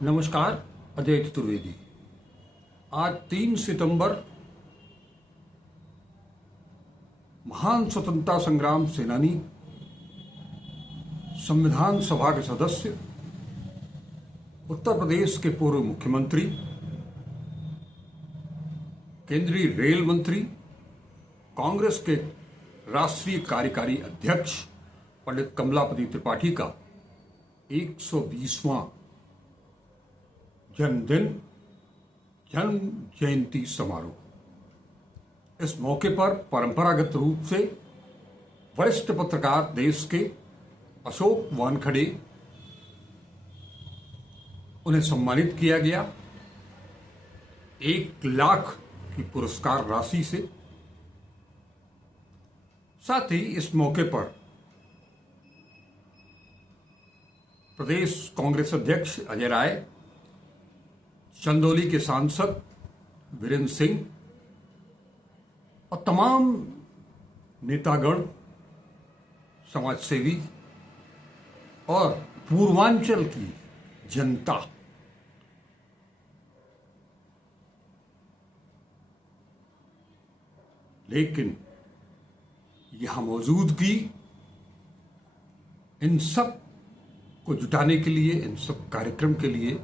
नमस्कार। अजय चतुर्वेदी। आज 3 सितंबर महान स्वतंत्रता संग्राम सेनानी, संविधान सभा के सदस्य, उत्तर प्रदेश के पूर्व मुख्यमंत्री, केंद्रीय रेल मंत्री, कांग्रेस के राष्ट्रीय कार्यकारी अध्यक्ष पंडित कमलापति त्रिपाठी का 120वां जन्म जयंती समारोह। इस मौके पर परंपरागत रूप से वरिष्ठ पत्रकार देश के अशोक वानखेड़े उन्हें सम्मानित किया गया 1 लाख की पुरस्कार राशि से। साथ ही इस मौके पर प्रदेश कांग्रेस अध्यक्ष अजय राय, चंदौली के सांसद वीरेंद्र सिंह और तमाम नेतागण, समाजसेवी और पूर्वांचल की जनता लेकिन यहां मौजूदगी इन सब को जुटाने के लिए, इन सब कार्यक्रम के लिए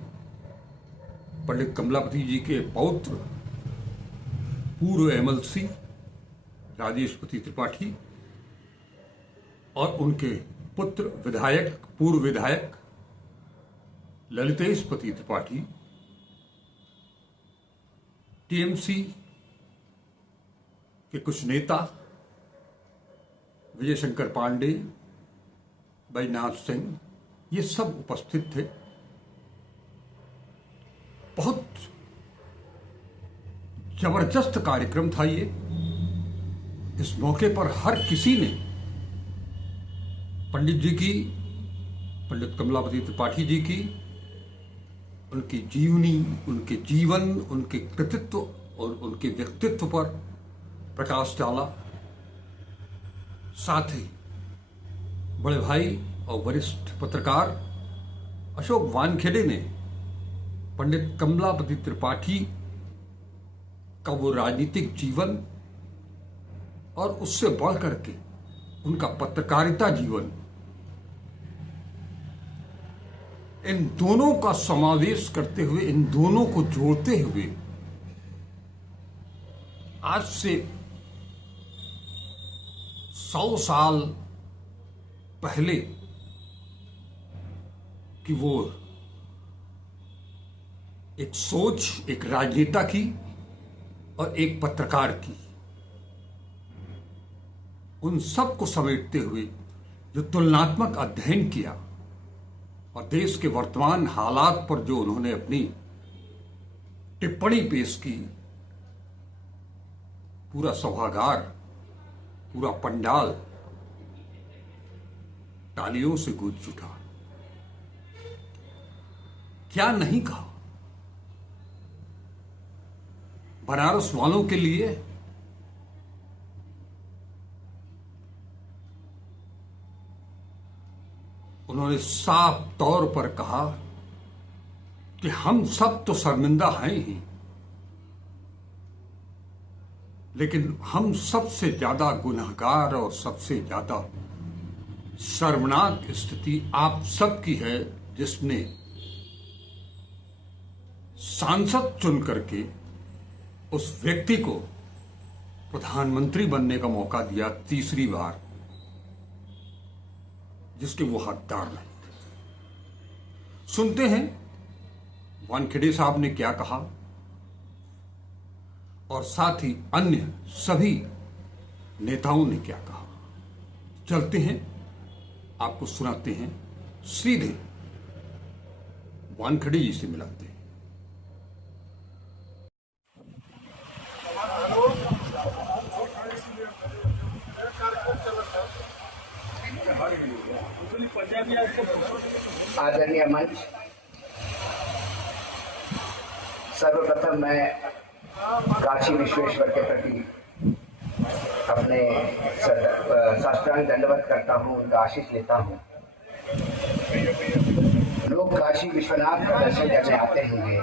पंडित कमलापति जी के पौत्र पूर्व एमएलसी राजेश पति त्रिपाठी और उनके पुत्र विधायक, पूर्व विधायक ललितेश पति त्रिपाठी, टीएमसी के कुछ नेता विजय शंकर पांडे, बैजनाथ सिंह, ये सब उपस्थित थे। बहुत जबरदस्त कार्यक्रम था ये। इस मौके पर हर किसी ने पंडित जी की, पंडित कमलापति त्रिपाठी जी की, उनकी जीवनी, उनके जीवन, उनके कृतित्व और उनके व्यक्तित्व पर प्रकाश डाला। साथ ही बड़े भाई और वरिष्ठ पत्रकार अशोक वानखेड़े ने पंडित कमलापति त्रिपाठी का वो राजनीतिक जीवन और उससे बढ़ करके उनका पत्रकारिता जीवन, इन दोनों का समावेश करते हुए, इन दोनों को जोड़ते हुए आज से 100 साल पहले की वो एक सोच, एक राजनेता की और एक पत्रकार की, उन सब को समेटते हुए जो तुलनात्मक अध्ययन किया और देश के वर्तमान हालात पर जो उन्होंने अपनी टिप्पणी पेश की, पूरा सभागार, पूरा पंडाल तालियों से गूंज उठा। क्या नहीं कहा। बनारस वालों के लिए उन्होंने साफ तौर पर कहा कि हम सब तो शर्मिंदा हैं ही, लेकिन हम सबसे ज्यादा गुनहगार और सबसे ज्यादा शर्मनाक स्थिति आप सबकी है, जिसने सांसद चुन करके उस व्यक्ति को प्रधानमंत्री बनने का मौका दिया 3री बार, जिसके वो हकदार नहीं थे। सुनते हैं वानखेड़े साहब ने क्या कहा और साथ ही अन्य सभी नेताओं ने क्या कहा। चलते हैं, आपको सुनाते हैं, सीधे वानखेड़े जी से मिलाते हैं। आदरणीय मंच, सर्वप्रथम मैं काशी विश्वेश्वर के प्रति अपने साष्टांग दंडवत करता हूँ, उनका आशीष लेता हूँ। लोग काशी विश्वनाथ का दर्शन करने आते होंगे।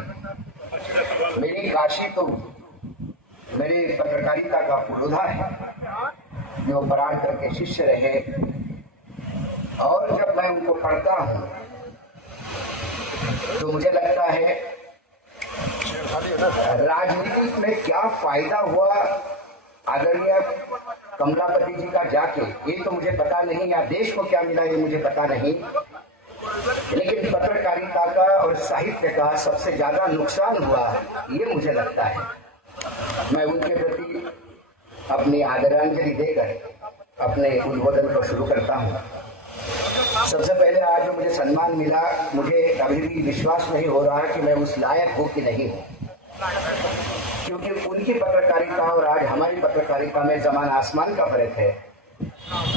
मेरी काशी तो मेरे पत्रकारिता का पुरोधा है, जो परांतर के शिष्य रहे, और जब मैं उनको पढ़ता हूँ तो मुझे लगता है राजनीति में क्या फायदा हुआ आदरणीय कमलापति जी का जाके, ये तो मुझे पता नहीं, या देश को क्या मिला ये मुझे पता नहीं, लेकिन पत्रकारिता का और साहित्य का सबसे ज्यादा नुकसान हुआ ये मुझे लगता है। मैं उनके प्रति अपनी आदरांजलि देकर अपने उद्बोधन को शुरू करता हूँ। सबसे पहले आज जो मुझे सम्मान मिला, मुझे अभी भी विश्वास नहीं हो रहा कि मैं उस लायक हूँ कि नहीं हूँ, क्योंकि उनकी पत्रकारिता और आज हमारी पत्रकारिता में जमान आसमान का फर्क है।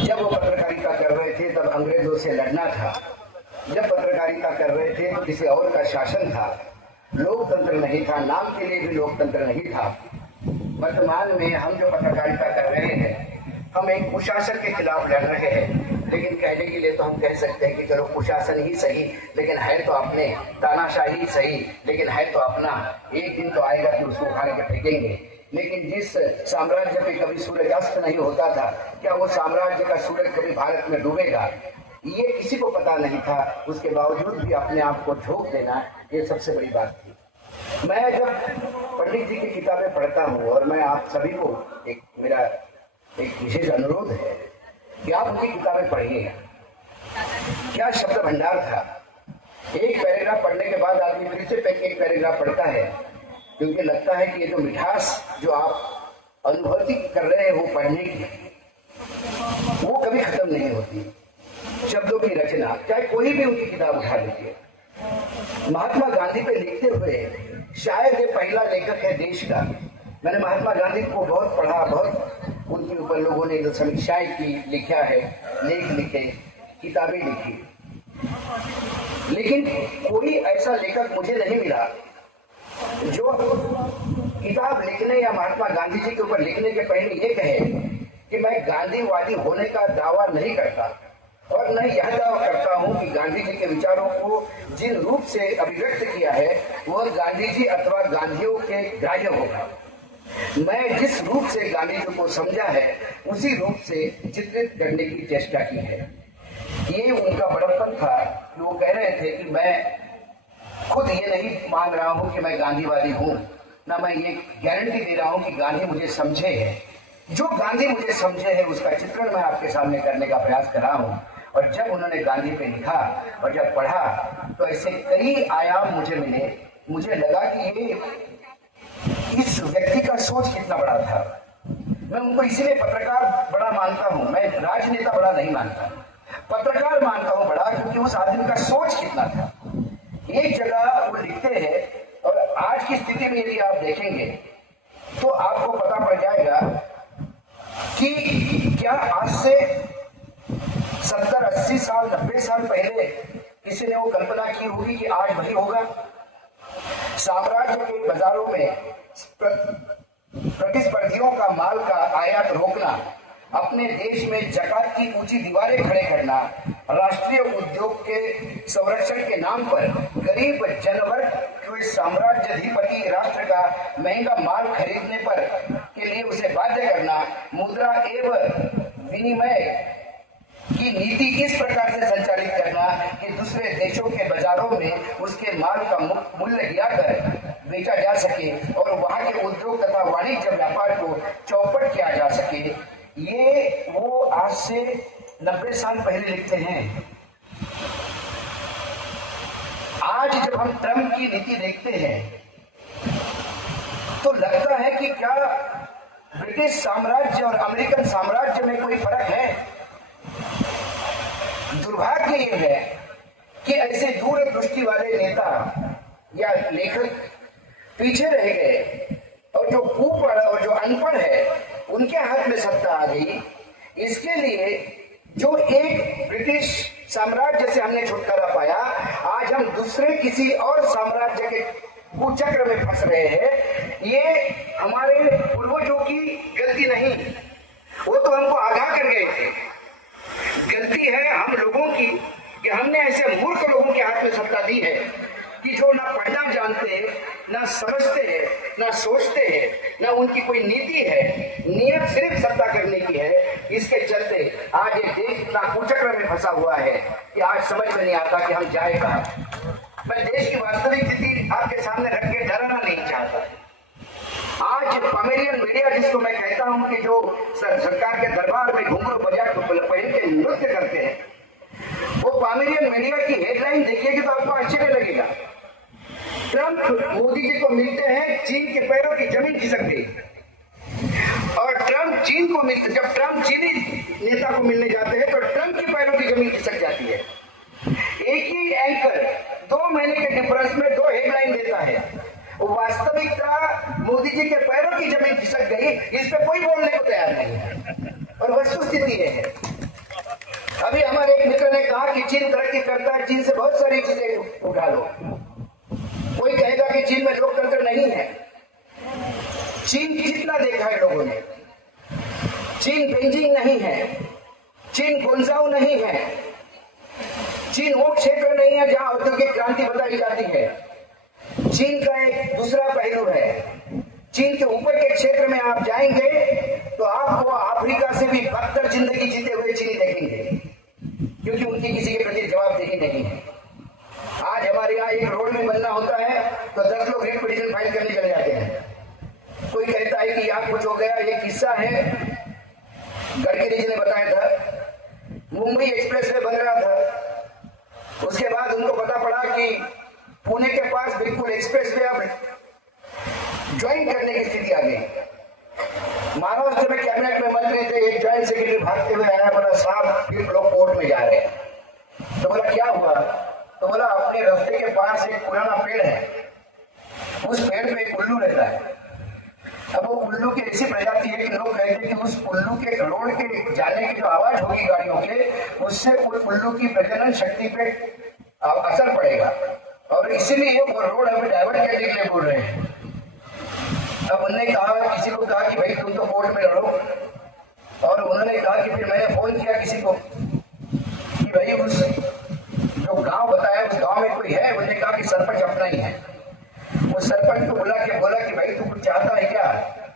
जब वो पत्रकारिता कर रहे थे तब अंग्रेजों से लड़ना था, जब पत्रकारिता कर रहे थे तो किसी और का शासन था, लोकतंत्र नहीं था, नाम के लिए भी लोकतंत्र नहीं था। वर्तमान में हम जो पत्रकारिता कर रहे हैं, हम एक कुशासन के खिलाफ लड़ रहे हैं, लेकिन कहने के लिए तो हम कह सकते हैं कि चलो कुशासन ही सही, लेकिन है तो अपने, तानाशाही ही सही, लेकिन है तो अपना। एक दिन तो आएगा कि उसको उखाड़ के फेंकेंगे। लेकिन जिस साम्राज्य पे कभी सूरज अस्त नहीं होता था, क्या वो साम्राज्य का सूरज कभी भारत में डूबेगा, ये किसी को पता नहीं था। उसके बावजूद भी अपने आप को झोंक देना, ये सबसे बड़ी बात थी। मैं जब पंडित जी की किताबें पढ़ता हूँ, और मैं आप सभी को मेरा एक विशेष अनुरोध है कि आप उनकी किताबें पढ़िए। क्या शब्द भंडार था। एक पैराग्राफ पढ़ने के बाद आदमी फिर से एक पैराग्राफ पढ़ता है, क्योंकि लगता है कि ये जो मिठास जो आप अनुभूति कर रहे हो पढ़ने की, वो कभी खत्म नहीं होती। शब्दों की रचना, चाहे कोई भी उनकी किताब उठा लीजिए। महात्मा गांधी पे लिखते हुए शायद ये पहला लेखक है देश का। मैंने महात्मा गांधी को बहुत पढ़ा, बहुत उनके ऊपर लोगों ने जो समीक्षाएं की, लिखा है, लेख लिखे, किताबें लिखी, लेकिन कोई ऐसा लेखक मुझे नहीं मिला जो किताब लिखने या महात्मा गांधी जी के ऊपर लिखने के पहले ये कहे कि मैं गांधीवादी होने का दावा नहीं करता, और न यह दावा करता हूं कि गांधी जी के विचारों को जिन रूप से अभिव्यक्त किया है वह गांधी जी अथवा गांधियों के ग्राह्य होगा। मैं जिस रूप से गांधी जी को समझा है उसी रूप से चित्रित करने की चेष्टा की है। ये उनका बड़प्पन था। वो कह रहे थे कि मैं खुद ये नहीं मान रहा हूं कि मैं गांधीवादी हूं, ना मैं ये गारंटी दे रहा हूं कि गांधी मुझे समझे है। जो गांधी मुझे समझे है उसका चित्रण मैं आपके सामने करने का प्रयास कर रहा हूं। और जब उन्होंने गांधी पे लिखा और जब पढ़ा तो ऐसे कई आयाम मुझे मिले। मुझे लगा कि ये इस व्यक्ति का सोच कितना बड़ा था। मैं उनको इसीलिए पत्रकार बड़ा मानता हूं, मैं राजनेता बड़ा नहीं मानता, पत्रकार मानता हूं बड़ा, क्योंकि उस आदमी का सोच कितना था। एक जगह वो लिखते हैं, और आज की स्थिति में यदि आप देखेंगे तो आपको पता पड़ जाएगा कि क्या आज से 70, 80 साल, 90 साल पहले किसी ने वो कल्पना की होगी कि आज वही होगा। साम्राज्य के बाजारों में प्रतिस्पर्धियों का माल का आयात रोकना, अपने देश में जकात की ऊंची दीवारें खड़े करना, राष्ट्रीय उद्योग के संरक्षण के नाम पर गरीब जनवर्ग को साम्राज्याधिपति राष्ट्र का महंगा माल खरीदने पर के लिए उसे बाध्य करना, मुद्रा एवं विनिमय की नीति इस प्रकार से संचालित करना कि दूसरे देशों के बाजारों में उसके माल का मूल्य गिराकर बेचा जा सके और वहां के उद्योग तथा वाणिज्य व्यापार को चौपट किया जा सके। ये वो आज से 90 साल पहले लिखते हैं। आज जब हम ट्रम्प की नीति देखते हैं तो लगता है कि क्या ब्रिटिश साम्राज्य और अमेरिकन साम्राज्य में कोई फर्क है। दुर्भाग्य ये है कि ऐसे दूरदृष्टि वाले नेता या लेखक पीछे रह गए, और जो कुपढ़ और जो अनपढ़ है उनके हाथ में सत्ता आ गई। इसके लिए जो एक ब्रिटिश साम्राज्य से हमने छुटकारा पाया, आज हम दूसरे किसी और साम्राज्य के कुचक्र में फंस रहे हैं। ये हमारे पूर्वजों की गलती नहीं, वो तो हमको आगाह कर गए थे। गलती है हम लोगों की कि हमने ऐसे मूर्ख लोगों के हाथ में सत्ता दी है कि जो ना पढ़ना जानते हैं, ना समझते हैं, ना सोचते हैं, ना उनकी कोई नीति है, नियत सिर्फ सत्ता करने की है। इसके चलते आज ये देश इतना कुचक्र में फंसा हुआ है कि आज समझ में नहीं आता कि हम जाए कहाँ। मैं देश की वास्तविक स्थिति आपके सामने रख के डराना नहीं चाहता। आज पमेलियन मीडिया, जिसको मैं कहता हूं कि जो सरकार के दरबार में घुंघरू बजा पहन के नृत्य करते हैं, वो पमेलियन मीडिया की हेडलाइन देखिएगी तो आपको आश्चर्य लगेगा। ट्रंप मोदी जी को मिलते हैं, चीन के पैरों की जमीन खिसक गई। और ट्रंप चीन को मिलते, जब ट्रंप चीनी नेता को मिलने जाते हैं तो ट्रंप के पैरों की जमीन खिसक जाती है। एक ही एंकर 2 महीने के डिफरेंस में 2 हेडलाइन देता है। वास्तविकता मोदी जी के पैरों की जमीन खिसक गई, इस पे कोई बोलने को तैयार नहीं है। और वस्तुस्थिति ये है, अभी हमारे एक मित्र ने कहा कि चीन तरक्की करता है, चीन से बहुत सारी चीजें उठा लो। कोई कहेगा कि चीन में लोकतंत्र नहीं है। चीन कितना देखा है लोगों ने। चीन बेजिंग नहीं है, चीन गुंजाऊ नहीं है, चीन वो क्षेत्र नहीं है जहां औद्योगिक क्रांति बताई जाती है। चीन का एक दूसरा पहलू है। चीन के ऊपर के क्षेत्र में आप जाएंगे तो आपको अफ्रीका से भी बदतर जिंदगी जीते हुए चीनी देखेंगे, क्योंकि उनकी किसी के प्रति जवाबदेही नहीं है। आज हमारे यहाँ एक रोड में बनना होता है तो 10 लोग रेट पिटीशन फाइल करने चले जाते हैं। कोई कहता है कि यहाँ कुछ हो गया। एक किस्सा है, गडकरी जी ने बताया था, मुंबई एक्सप्रेस वे बन रहा था। उसके बाद उनको पता पड़ा कि पुणे के पास बिल्कुल एक्सप्रेस वे अब ज्वाइन करने की स्थिति आ गई। महाराष्ट्र में कैबिनेट में मंत्री थे, एक ज्वाइंट सेक्रेटरी भागते हुए आया, बोला साहब फिर लोग कोर्ट में जा रहे हैं। तो बोला क्या हुआ? तो बोला अपने रास्ते के पास एक पुराना पेड़ है, उस पेड़ पे एक उल्लू रहता है। अब वो उल्लू की ऐसी प्रजाति है कि लोग कहते हैं कि उस उल्लू के रोड के जाने की जो आवाज होगी गाड़ियों के, उससे उस उल्लू की प्रजनन शक्ति पे असर पड़ेगा, और इसीलिए वो रोड हमें डाइवर्ट करने के लिए बोल रहे हैं। अब उन्होंने कहा, किसी को कहा कि भाई तुम तो कोर्ट में लड़ो, और उन्होंने कहा कि फिर मैंने फोन किया किसी को कि भाई उस जो गांव बताया उस गांव में कोई है? उन्होंने कहा कि सरपंच अपना ही है। उस सरपंच को बोला कि भाई तू कुछ चाहता है क्या?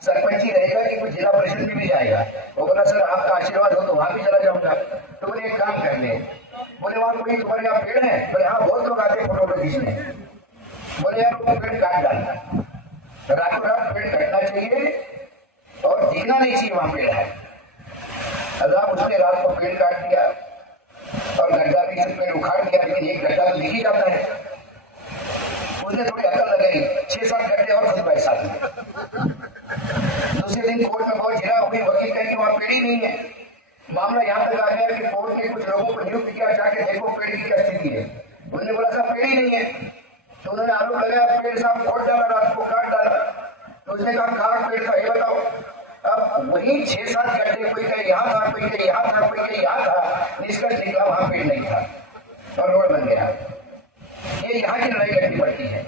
सरपंच ही रहेगा कि कुछ जिला परिषद में भी जाएगा? वो बोला सर आपका आशीर्वाद हो तो वहां भी चला जाऊंगा। तो बोले एक काम कर ले। बोले वहां कोई तुम्हारे यहाँ पेड़ है? बोले हाँ बहुत लोग आते हैं फोटो खींचने। बोले यार वो पेड़ काट डालना, रातों रात पेड़ कटना चाहिए और दिखना नहीं चाहिए वहां पेड़ है। अल्लाह उसने रात को पेड़ काट दिया और गड्ढा भी से पेड़ उखाड़ दिया, लेकिन एक गड्ढा तो दिख ही जाता है। उसने थोड़ी अकल लगाई, 6-7 गड्ढे और खुद पैसा दिए। दूसरे दिन कोर्ट में बहुत झिरा हुई, वकील कहे कि वहां पेड़ ही नहीं है। मामला यहाँ तक आ गया कि कोर्ट ने कुछ लोगों को नियुक्त किया, जाके देखो पेड़ की क्या स्थिति है। उन्होंने बोला साहब पेड़ ही नहीं है। तो उन्होंने आरोप लगाया पेड़ साहब फोड़ डाला, रात को काट डाला। तो उसने कहा कहाँ पेड़ था ये बताओ। अब वही 6-7 गड्ढे, कोई कहे यहाँ था, कोई कहे यहाँ था, कोई कहे यहाँ था, निष्कर्ष निकला वहां पेड़ नहीं था और रोड बन गया। ये यहाँ की लड़ाई लड़नी पड़ती है।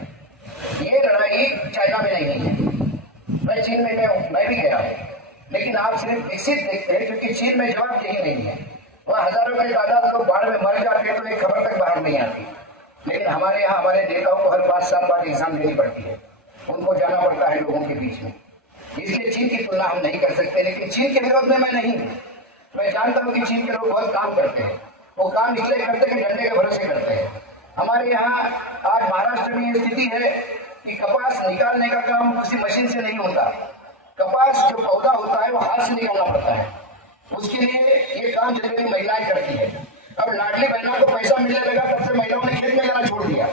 ये लड़ाई चाइना में नहीं है। मैं चीन में मैं भी गया हूँ, लेकिन आप सिर्फ विकसित देखते हैं क्योंकि चीन में जवाबदेही नहीं है। वहाँ हजारों के तादाद लोग बाढ़ में मर जाते हैं तो एक खबर तक बाहर नहीं आती। लेकिन हमारे यहाँ हमारे नेताओं को हर 5 साल बाद एग्जाम देनी पड़ती है, उनको जाना पड़ता है लोगों के बीच में। इसलिए चीन की तुलना हम नहीं कर सकते, लेकिन चीन के विरोध में मैं नहीं हूँ। मैं जानता हूँ कि चीन के लोग बहुत काम करते हैं। वो काम इसलिए करते हैं कि डंडे के भरोसे करते हैं। हमारे यहाँ आज महाराष्ट्र में ये स्थिति है कि कपास निकालने का काम किसी मशीन से नहीं होता। कपास जो पौधा होता है वो हाथ से निकालना पड़ता है। उसके लिए ये काम जनरली महिलाएं करती है। अब लाडली बहनों को पैसा मिलने लगा, तब से महिलाओं ने खेत में जाना छोड़ दिया।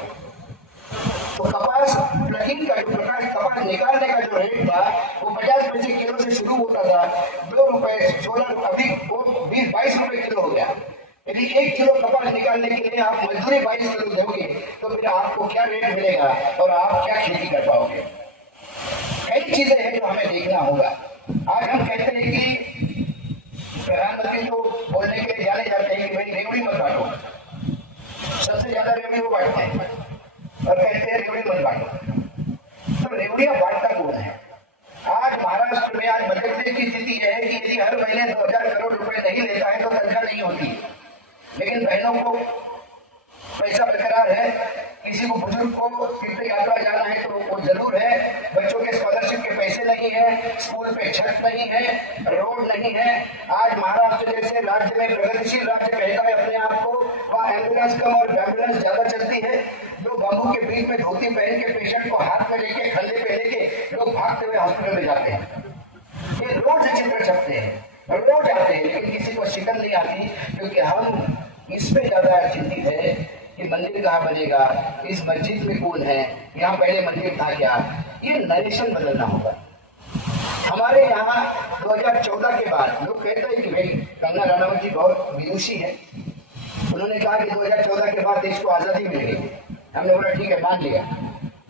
तो कपास प्लगिंग का जो प्रकार, कपास निकालने का जो रेट था वो 50 पैसे किलो से शुरू होता था, 2 रुपए 16, अभी वो 20-22 रुपए किलो हो गया। यदि 1 किलो कपास निकालने के लिए आप मजदूरी 22 किलो दोगे तो फिर आपको क्या रेट मिलेगा और आप क्या खेती कर पाओगे? कई चीजें हैं जो हमें देखना होगा। आज हम कहते हैं कि प्रधानमंत्री तो बोलने के लिए जाने जाते हैं कि भाई रेवड़ी मत बांटो, सबसे ज्यादा रेवड़ी वो बांटते हैं और कहते हैं रेवड़ी मत बांटो। तो रेवड़ियां बांटता कौन है? आज महाराष्ट्र में आज मध्य प्रदेश की स्थिति है कि यदि हर महीने 2000 करोड़ रुपए नहीं लेता है तो तनख्वाह नहीं होती। लेकिन बहनों को पैसा बरकरार है, किसी को बुजुर्ग को तीर्थ यात्रा जाना है तो वो जरूर है, बच्चों के स्कॉलरशिप के पैसे नहीं है, स्कूल पे छत नहीं है, रोड नहीं है। आज महाराष्ट्र जैसे राज्य में प्रगतिशील राज्य कहता है अपने आप को, वहाँ एम्बुलेंस कम और एम्बुलेंस ज्यादा चलती है। जो बाबू के बीच में धोती पहन के पेशेंट को हाथ में लेके कंधे पे लेके लोग भागते हुए हॉस्पिटल में जाते हैं। ये रोज चित्र छपते हैं, रोज आते हैं, लेकिन किसी को शिकन नहीं आती, क्योंकि हम इसमें ज्यादा चिंतित है कि मंदिर कहाँ बनेगा, इस मस्जिद में कौन है, यहाँ पहले मंदिर था क्या। ये नरेशन बदलना होगा। हमारे यहाँ 2014 के बाद लोग कहते हैं कि भाई कंगना रनावत जी बहुत विदुषी है, उन्होंने कहा कि 2014 के बाद देश को आजादी मिल गई। हमने बोला ठीक है, मान लिया।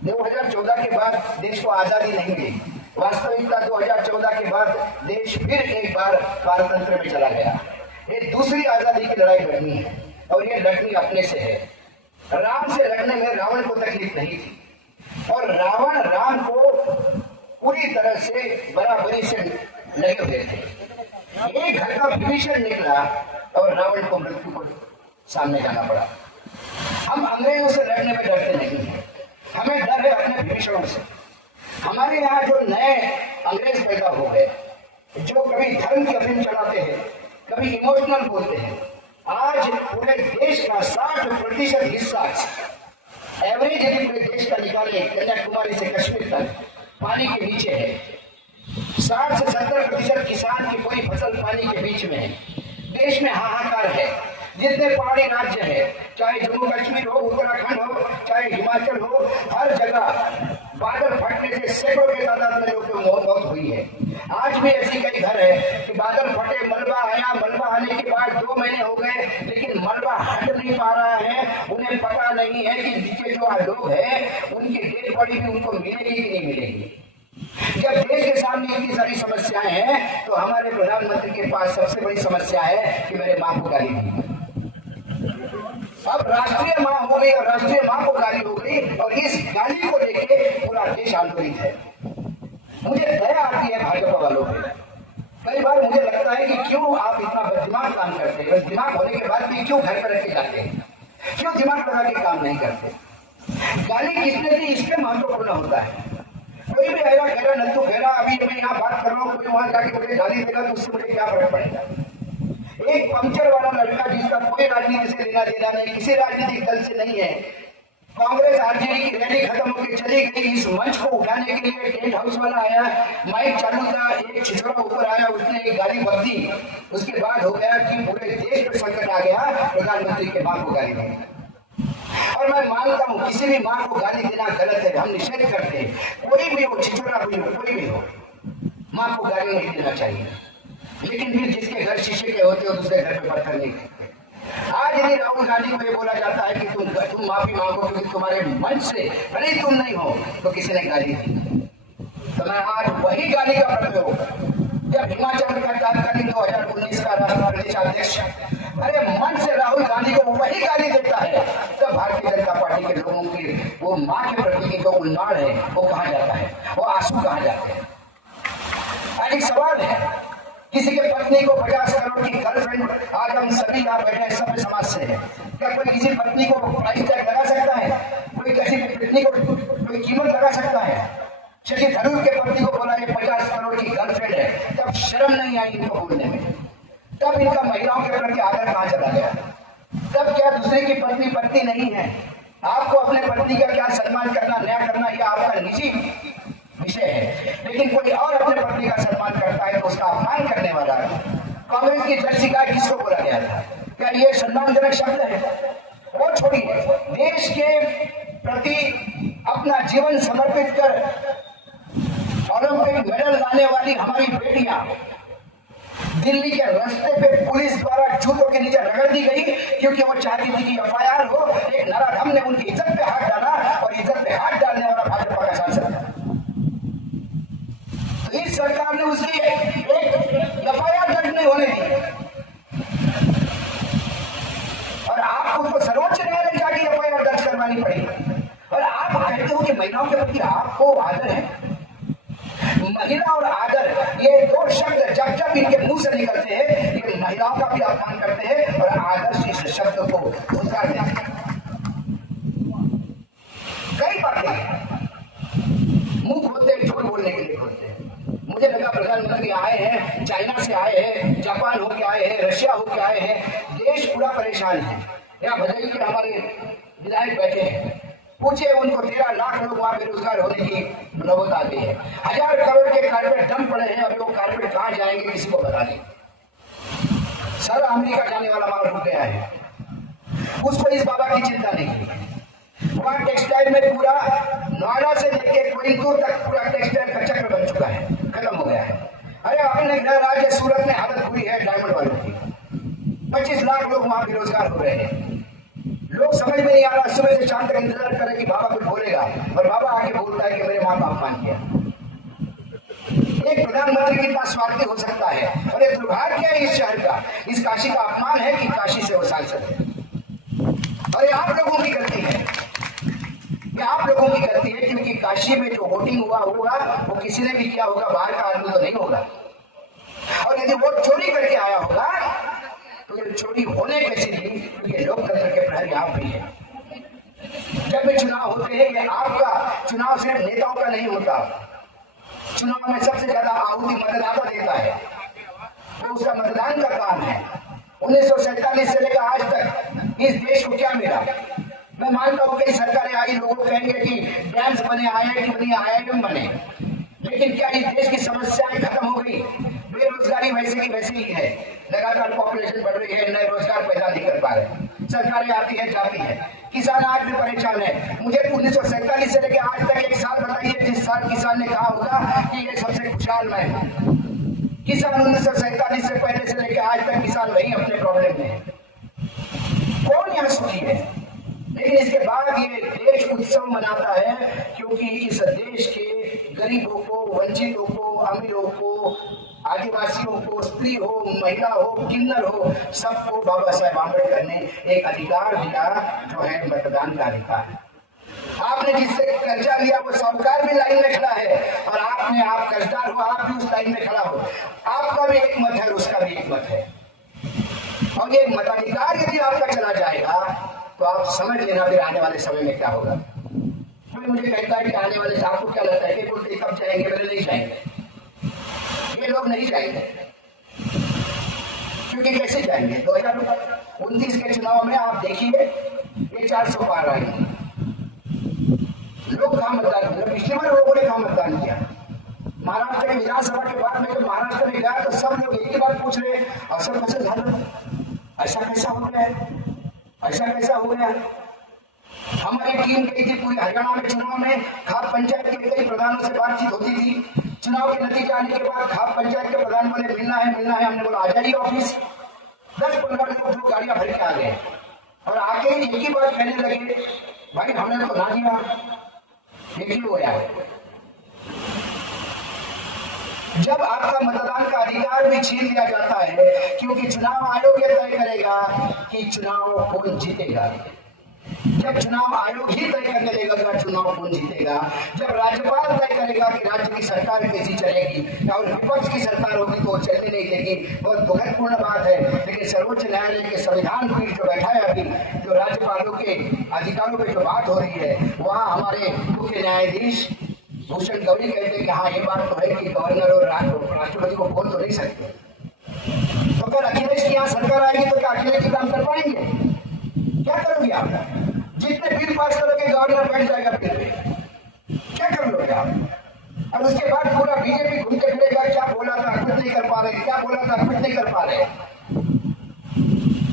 2014 के बाद देश को आजादी नहीं मिली। वास्तविकता 2014 के बाद देश फिर एक बार पारतंत्र में चला गया। ये दूसरी आजादी की लड़ाई लड़नी है, और ये लड़नी अपने से है। राम से लड़ने में रावण को तकलीफ नहीं थी, और रावण राम को पूरी तरह से बराबरी से लगे हुए थे। एक घर का विभीषण निकला और रावण को मृत्यु को सामने जाना पड़ा। हम अंग्रेजों से लड़ने में डरते नहीं हैं, हमें डर है अपने विभीषणों से। हमारे यहाँ जो नए अंग्रेज पैदा हो गए, जो कभी धर्म की अफीम चलाते हैं, कभी इमोशनल बोलते हैं, आज पूरे देश का 60% हिस्सा एवरेज यदि पूरे देश का निकाले, कन्याकुमारी से कश्मीर तक पानी के नीचे है। 60 से 70% किसान की पूरी फसल पानी के बीच में है। देश में हाहाकार है। जितने पहाड़ी राज्य है, चाहे जम्मू कश्मीर हो, उत्तराखंड हो, चाहे हिमाचल हो, हर जगह बादल फटने से सैकड़ों के तादाद में लोगों की मौत हुई है। आज भी ऐसी कई घर है कि बादल फटे, मलबा आया, मलबा आने के बाद 2 महीने हो गए, लेकिन मलबा हट नहीं पा रहा है। उन्हें पता नहीं है कि नीचे जो लोग हैं उनकी डेड बॉडी भी उनको मिलेगी कि नहीं मिलेगी। जब देश के सामने इतनी सारी समस्याएं हैं, तो हमारे प्रधानमंत्री के पास सबसे बड़ी समस्या है कि मेरे मां को गाली दी। अब राष्ट्रीय मां हो गई और राष्ट्रीय मां को गाली हो गई, और इस गाली को लेके पूरा देश आंदोलित है। मुझे दया आती है भाजपा वालों पे। कई बार मुझे लगता है कि क्यों आप इतना बददिमाग काम करते हैं, दिमाग होने के बाद भी क्यों घर पर रख के जाते हैं, क्यों दिमाग लगा के काम नहीं करते। गाली कितने की इस पे महत्वपूर्ण होता है। कोई भी ऐसा कह रहा नत्थु खेरा, अभी मैं यहाँ बात कर रहा हूँ, कोई वहां जाके मुझे गाली देगा तो उससे मुझे क्या फर्क पड़ेगा। एक पंक्चर वाला लड़का जिसका कोई राजनीति से लेना देना नहीं, किसी राजनीतिक दल से नहीं है, कांग्रेस आरजेडी की रैली खत्म होकर चली गई, इस मंच को उठाने के लिए टेंट हाउस वाला आया, माइक चालू था, एक छिछोरा ऊपर आया, उसने एक गाली बक दी। उसके बाद हो गया कि पूरे देश पर संकट आ गया, प्रधानमंत्री के मां को गाली दी। और मैं मानता हूं किसी भी मां को गाली देना गलत है, हम निषेध करते हैं। कोई भी हो, छिछोरा भी हो, कोई भी हो, मां को गाली नहीं देना चाहिए। लेकिन फिर जिसके घर शीशे के होते हो, दूसरे घर पे पत्थर नहीं फेंकते। आज यदि राहुल गांधी को ये बोला जाता है कि तुम माफी मांगो क्योंकि तुम्हारे मन से भले तुम नहीं हो, तो किसी ने गाली दी, तो मैं आज वही गाली का प्रयोग, जब हिमाचल का तत्कालीन 2019 का राष्ट्रीय प्रदेश अध्यक्ष अरे मन से राहुल गांधी को वही गाली देता है, तब भारतीय जनता पार्टी के लोगों की वो मां के प्रति की जो उन्माद है वो कहाँ जाता है, वो आंसू कहाँ जाते हैं। आज एक सवाल है, किसी के पत्नी को 50 करोड़ की गर्लफ्रेंड, आज हम सभी यहाँ बैठे हैं, सभ्य समाज से है, क्या कोई किसी पत्नी को प्राइस टैग लगा सकता है? कोई किसी पत्नी को कोई कीमत लगा सकता है? शशि थरूर के पत्नी को बोला ये 50 करोड़ की गर्लफ्रेंड है, तब शर्म नहीं आई इनको बोलने में, तब इनका महिलाओं के प्रति आदर कहाँ चला गया? तब क्या दूसरे की पत्नी पत्नी नहीं है? आपको अपने पत्नी का क्या सम्मान करना, न्याय करना, यह आपका निजी विषय है, लेकिन कोई और अपने पत्नी का सम्मान करता है तो उसका अपमान करने वाला है। कांग्रेस की जड़ शिकायत किसको बोला गया था? क्या ये सम्मानजनक शब्द है? वो छोड़िए, देश के प्रति अपना जीवन समर्पित कर ओलंपिक मेडल लाने वाली हमारी बेटियां दिल्ली के रास्ते पे पुलिस द्वारा जूतों के नीचे रगड़ दी गई, क्योंकि वो चाहती थी कि एफआईआर हो। एक नराधम ने उनकी इज्जत पे हाथ डाला, और इज्जत पे हाथ डालने वाला भाजपा का सांसद है। तो इस सरकार ने उसकी एक एफआईआर दर्ज नहीं होने दी, और आपको उसको सर्वोच्च न्यायालय जाके एफआईआर दर्ज करवानी पड़ी। और आप कहते हो कि महिलाओं के प्रति आपको आदर है। महिला और आदर, ये दो शब्द जब जब इनके मुंह से निकलते हैं, ये महिलाओं का भी अपमान करते हैं और आदर्श इस शब्द को धुतकार देते हैं। आती है, मुंह खोलते हैं झूठ बोलने के लिए खोलते हैं। मुझे लगा प्रधानमंत्री आए हैं, चाइना से आए हैं, जापान होके आए हैं, रशिया होके आए हैं, देश पूरा परेशान है। यहाँ भदई के हमारे विधायक बैठे हैं, पूछे उनको 13 लाख लोग वहां बेरोजगार होने की नौबत आ गई है। 1000 करोड़ के कारपेट डम पड़े हैं, अब लोग कारपेट कहाँ जाएंगे किसी को पता नहीं। सारा अमेरिका जाने वाला माल रुक गया है, उसको इस बाबा की चिंता नहीं है। वहां टेक्सटाइल में पूरा नोएडा से लेके कोयंबटूर तक पूरा टेक्सटाइल का चक्र बन चुका है, खत्म हो गया है। अरे अपने गृह राज्य सूरत में हालत बुरी है डायमंड वालों की, 25 लाख लोग वहां बेरोजगार हो रहे हैं। लोग समझ में नहीं आ रहा, सुबह से शाम तक इंतजार करें कि बाबा कुछ बोलेगा, और बाबा आके बोलता है कि मेरे माँ का अपमान किया। एक प्रधानमंत्री कितना स्वार्थी हो सकता है, और ये दुर्भाग्य है इस शहर का, इस काशी का अपमान है कि काशी से वो सांसद है। और ये आप लोगों की गलती है, ये आप लोगों की गलती है, क्योंकि काशी में जो वोटिंग हुआ होगा वो किसी ने भी किया होगा, बाहर का आदमी तो नहीं होगा। और यदि वोट चोरी करके आया होगा तो ये चोरी होने कैसी थी, क्योंकि लोकतंत्र के प्रहरी आप भी है। जब भी चुनाव होते हैं, ये आपका चुनाव सिर्फ नेताओं का नहीं होता, चुनाव में सबसे ज्यादा आहुति मतदाता देता है, तो उसका मतदान का काम है। 1947 से लेकर आज तक इस देश को क्या मिला? मैं मानता हूं कई सरकारें आई, लोग कहेंगे कि डैम्स बने, IIT बनी, IIM बने, लेकिन क्या इस देश की समस्याएं खत्म हो गई? बेरोजगारी वैसे की वैसे ही है, लगातार पॉपुलेशन बढ़ रही है, नए रोजगार पैदा नहीं कर पा रहे, सरकारें आती है जाती है, किसान आज भी परेशान है। मुझे 1947 से लेकर आज तक एक साल बताइए जिस साल किसान ने कहा होगा कि ये सबसे खुशहाल मैं हूं। किसान 1947 से पहले से लेकर आज तक किसान वही अपने प्रॉब्लम में, कौन यहाँ सुखी है? लेकिन इसके बाद ये देश उत्सव मनाता है, क्योंकि इस देश के गरीबों को, वंचितों को, अमीरों को, आदिवासियों को, स्त्री हो, महिला हो, किन्नर हो, सबको बाबा साहेब आम्बेडकर ने एक अधिकार दिया, जो है मतदान का अधिकार। आपने जिससे कर्जा लिया वो साहूकार भी लाइन में खड़ा है, और आप कर्जदार हो, आप भी उस लाइन में खड़ा हो। आपका भी एक मत है और उसका भी एक मत है, और ये मताधिकार यदि आपका चला जाएगा तो आप समझ लेना फिर आने वाले समय में क्या होगा। कोई मुझे कहता है कि आने वाले, आपको क्या लगता है कि बोलते कब जाएंगे? मेरे नहीं जाएंगे, ये लोग नहीं जाएंगे, क्योंकि कैसे जाएंगे? 2029 के चुनाव में आप देखिए ये 400 पार आएंगे। लोग कहाँ मतदान किया? पिछली बार लोगों ने कहाँ मतदान किया? महाराष्ट्र के विधानसभा के बाद में जब महाराष्ट्र में गया तो सब लोग एक ही बात पूछ रहे, अवसर कैसे झाला, ऐसा कैसा हो गया है, ऐसा कैसा हो गया? हमारी टीम गई थी पूरी हरियाणा में चुनाव में, खाप पंचायत के कई प्रधानों से बातचीत होती थी। चुनाव के नतीजे आने के बाद खाप पंचायत के प्रधान बोले मिलना है। हमने बोला आ जाइए ऑफिस। 10-15 लोग 2 गाड़ियां भर के आ गए, और आके एक ही बात कहने लगे, भाई हमने तो ना दिया, एक ही होया। जब आपका मतदान का अधिकार भी छीन लिया जाता है, क्योंकि चुनाव आयोग ये तय करेगा कि चुनाव कौन जीतेगा। जब चुनाव आयोग ही तय करने लगेगा कि चुनाव कौन जीतेगा, जब राज्यपाल तय करेगा कि राज्य की सरकार कैसी चलेगी, और विपक्ष की सरकार होगी तो चलने नहीं देगी, बहुत दुखदपूर्ण बात है। लेकिन सर्वोच्च न्यायालय के संविधान पीठ जो बैठा है अभी, जो राज्यपालों के अधिकारों पर जो बात हो रही है, वहाँ हमारे मुख्य न्यायाधीश भूषण गौरी कहते हैं कि हाँ ये बात तो है कि गवर्नर और राष्ट्रपति को बोल तो नहीं सकते। तो अगर अखिलेश की यहाँ सरकार आएगी तो क्या अखिलेश जी काम कर पाएंगे? क्या करोगे आप? जितने बिल पास करोगे गवर्नर बैठ जाएगा बिल पे, क्या कर लोगे आप? और उसके बाद पूरा बीजेपी घूमते फिरेगा, क्या बोला था कुछ नहीं कर पा रहे, क्या बोला था कुछ नहीं कर पा रहे।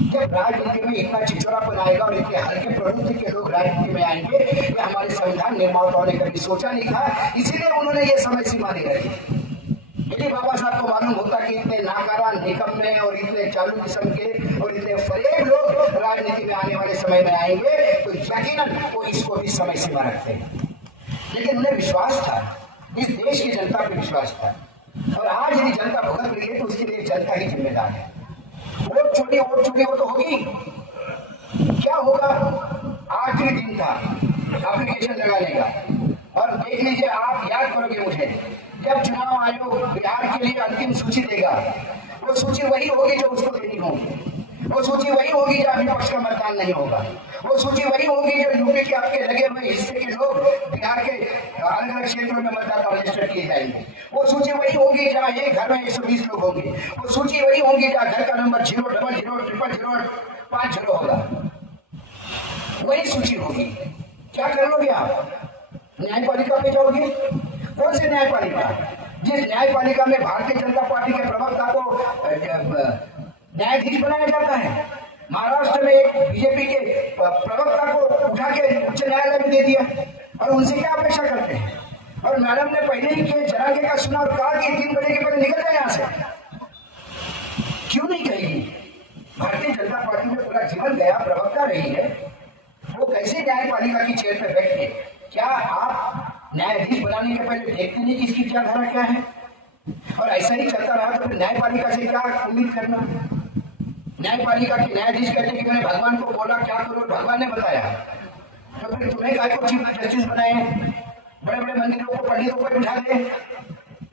जब राजनीति में इतना चिचोरापन आएगा और इतने हल्के प्रवृत्ति के लोग राजनीति में आएंगे, ये हमारे संविधान निर्माताओं ने कभी सोचा नहीं था, इसीलिए उन्होंने ये समय सीमा नहीं रखी। यदि बाबा साहब को मालूम होता कि इतने नाकारा, निकम्मे और इतने चालू किस्म के और इतने फरेब लोग राजनीति में आने वाले समय में आएंगे, तो यकीनन वो इसको भी समय सीमा रखते हैं। लेकिन उन्हें विश्वास था, इस देश की जनता पर विश्वास था, और आज यदि जनता भुगत रही है तो उसके लिए जनता ही जिम्मेदार है। वोट चोरी वो तो होगी, क्या होगा? आखिरी दिन था एप्लीकेशन लगाने का, और देख लीजिए, आप याद करोगे मुझे, जब चुनाव आयोग बिहार के लिए अंतिम सूची देगा, वो सूची वही होगी जो उसको देनी होगी। वो सूची वही होगी जहाँ विपक्ष का मतदान नहीं होगा। वो सूची वही होगी जो यूपी के आपके लगे हुए हिस्से के लोग बिहार के अलग अलग क्षेत्रों में मतदाता रजिस्टर किए जाएंगे। वो सूची वही होगी जहाँ एक घर में 120 लोग होंगे। वो सूची वही होगी जहाँ घर का नंबर 000000050 होगा। वही सूची होगी। क्या कर लोगे आप? न्यायपालिका पे जाओगे? कौन सी न्यायपालिका? जिस न्यायपालिका में भारतीय जनता पार्टी के प्रवक्ता को न्यायाधीश बनाया जाता है। महाराष्ट्र में एक बीजेपी के प्रवक्ता को उठा के उच्च न्यायालय में दे दिया, और उनसे क्या अपेक्षा करते हैं? और मैडम ने पहले ही के जरागे का सुना और कहा कि 3 बजे के पहले निकल जाए यहाँ से। क्यों नहीं कहेगी? भारतीय जनता पार्टी में पूरा जीवन गया, प्रवक्ता रही है, वो कैसे न्यायपालिका की चेयर पर बैठ के? क्या आप न्यायाधीश बनाने के पहले देखते नहीं कि इसकी विचारधारा क्या है? और ऐसा ही चलता रहा तो फिर न्यायपालिका से क्या उम्मीद करना? न्यायपालिका के न्यायाधीश कहते कि मैंने भगवान को बोला क्या करो, भगवान ने बताया। तो फिर तुम्हें काय को चीफ जस्टिस बनाए? बड़े बड़े मंदिरों को पंडितों को बिठा दे,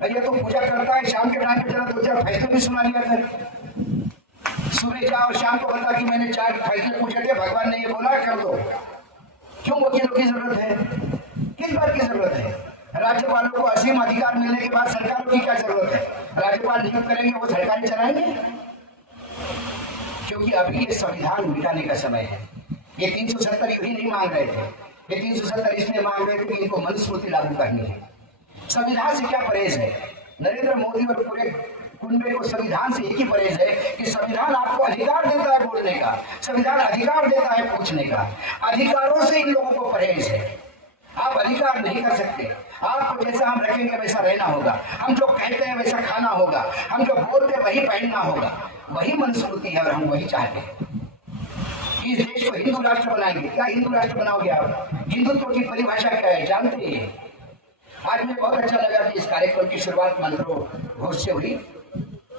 भैया तो पूजा करता है, शाम के टाइम पे जरा 2-4 फैसले भी सुना लिया था। सुबह जा और शाम को बता कि मैंने 4 फैसले पूछे थे, भगवान ने ये बोला कर दो। क्यों वकीलों की जरूरत है? किस बात की जरूरत है? राज्यपालों को असीम अधिकार मिलने के बाद सरकारों की क्या जरूरत है? राज्यपाल नियुक्त करेंगे, वो सरकारें चलाएंगे। क्योंकि अभी ये संविधान मिटाने का समय है। ये 370 यही नहीं मांग रहे थे, ये 370 इसलिए मांग रहे थे कि इनको मनुस्मृति लागू करनी है। संविधान से क्या परहेज है? नरेंद्र मोदी और पूरे कुंबे को संविधान से एक ही परहेज है कि संविधान आपको अधिकार देता है बोलने का, संविधान अधिकार देता है पूछने का। अधिकारों से इन लोगों को परहेज है। आप अधिकार नहीं कर सकते। आपको जैसा हम रखेंगे वैसा रहना होगा, हम जो कहते हैं वैसा खाना होगा, हम जो बोलते हैं वही पहनना होगा। वही मनुस्मृति है और हम वही चाहते हैं। इस देश को हिंदू राष्ट्र बनाएंगे। क्या हिंदू राष्ट्र बनाओगे आप? हिंदुत्व की परिभाषा क्या है जानते हैं? आज मुझे बहुत अच्छा लगा कि इस कार्यक्रम की शुरुआत मंत्रों घोष से हुई।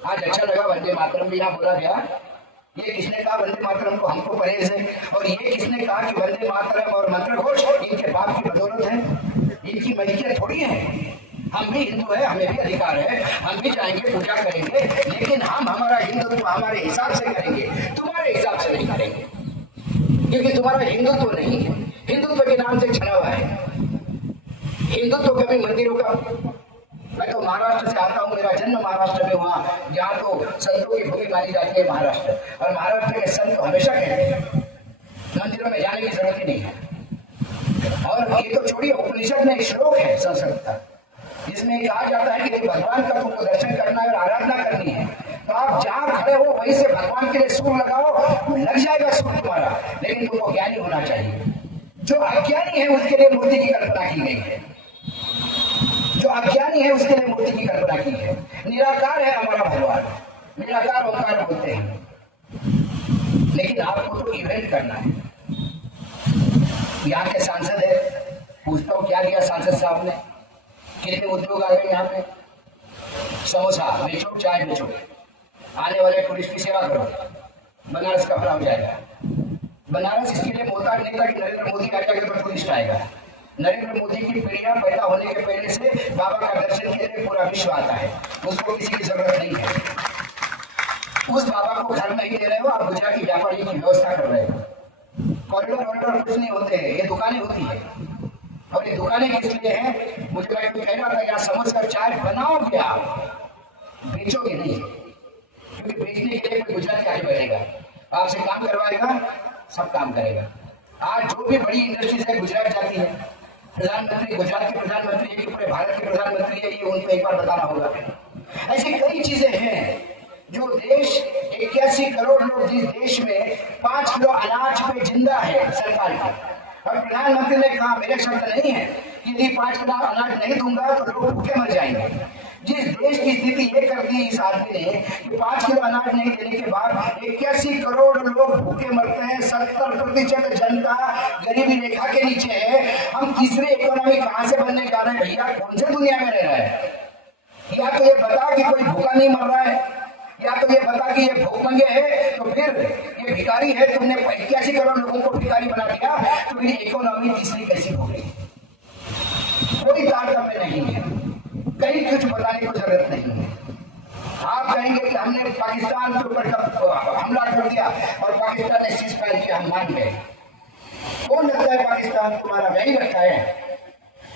आज अच्छा लगा, वंदे मातरम भी यहाँ बोला गया। ये किसने कहा वंदे मातरम को? हमको परहेज है। और ये किसने कहा कि वंदे मातरम और मंत्र घोष इनके बाप की बदौलत है, इनकी मलिकियत थोड़ी है। हम भी हिंदू है, हमें भी अधिकार है, हम भी जाएंगे पूजा करेंगे, लेकिन हम हमारा हिंदुत्व हमारे हिसाब से करेंगे, तुम्हारे हिसाब से नहीं करेंगे। क्योंकि तुम्हारा हिंदुत्व नहीं है, हिंदुत्व के नाम से छना हुआ है। हिंदुत्व कभी मंदिरों का, मैं तो महाराष्ट्र से आता हूँ, मेरा जन्म महाराष्ट्र में हुआ, जहाँ तो संतों की भूमि मानी जाती है महाराष्ट्र। और महाराष्ट्र के संत हमेशा कहते हैं मंदिरों में जाने की जरूरत ही नहीं है। और ये तो छोड़िए, उपनिषद में एक श्लोक है संस्कृत का, जिसमें कहा जाता है कि भगवान का तुमको दर्शन करना है और आराधना करनी है, तो आप जहाँ खड़े हो वहीं से भगवान के लिए सुर लगाओ, लग जाएगा सुर तुम्हारा। लेकिन तुमको ज्ञानी होना चाहिए। जो अज्ञानी है उसके लिए मूर्ति की कल्पना की गई है, जो अज्ञानी है उसके लिए मूर्ति की कल्पना की है। निराकार है हमारा भगवान, निराकार ओंकार बोलते हैं। लेकिन आपको तो इवेंट करना है। यहाँ के सांसद है, पूछता हूँ क्या दिया सांसद साहब ने? कितने उद्योग आ गए यहाँ पे? समोसा बेचो, चाय बेचो, आने वाले टूरिस्ट की सेवा करो, बनारस का भला हो जाएगा। बनारस इसके लिए मोहताज नहीं था कि नरेंद्र मोदी आ जाएगा तो टूरिस्ट आएगा। नरेंद्र मोदी की पीढ़ियां पैदा होने के पहले से बाबा का दर्शन के लिए पूरा विश्व आता है, उसको किसी की जरूरत नहीं है। उस बाबा को घर नहीं दे रहे हो, आप गुजराती व्यापारी की व्यवस्था कर रहे हो। कॉरिडोर वॉरिडोर कुछ नहीं होते हैं, ये दुकानें होती है। और ये दुकानें किस लिए हैं? मुझे कह रहा था यहाँ समोसा चाय बनाओगे आप, बेचोगे नहीं, क्योंकि बेचने के लिए कोई गुजराती आगे बैठेगा, आपसे काम करवाएगा, सब काम करेगा। आज जो भी बड़ी इंडस्ट्रीज है गुजरात जाती है। प्रधानमंत्री गुजरात के प्रधानमंत्री है कि पूरे भारत के प्रधानमंत्री है, ये उनको एक बार बताना होगा। ऐसी कई चीजें हैं जो देश 81 करोड़ लोग जिस देश में 5 किलो अनाज पे जिंदा है सरकार की, और प्रधानमंत्री ने कहा, मेरे शब्द नहीं है, यदि 5 किलो अनाज नहीं दूंगा तो लोग भूखे मर जाएंगे। जिस देश की स्थिति ये कर दी इस आदमी ने कि 5 किलो अनाज नहीं देने के बाद 81 करोड़ लोग भूखे मरते हैं, 70% जनता गरीबी रेखा के नीचे है। हम तीसरी इकोनॉमी कहां से बनने जा रहे हैं भैया? कौन से दुनिया में रह रहा है? या तो ये बता कि कोई भूखा नहीं मर रहा है, या तो ये बता कि ये भूखमंगे है, तो फिर ये भिखारी है, तुमने 81 करोड़ लोगों को भिखारी बना दिया, तो मेरी इकोनॉमी तीसरी कैसी हो गई? कोई तारतम्य नहीं है, कहीं कुछ बताने की जरूरत नहीं है। आप आप कहेंगे कि हमने पाकिस्तान के ऊपर हमला कर दिया और पाकिस्तान ने सीज फायर किया, हम मान गए। कौन लगता है पाकिस्तान तुम्हारा? वही रखा है,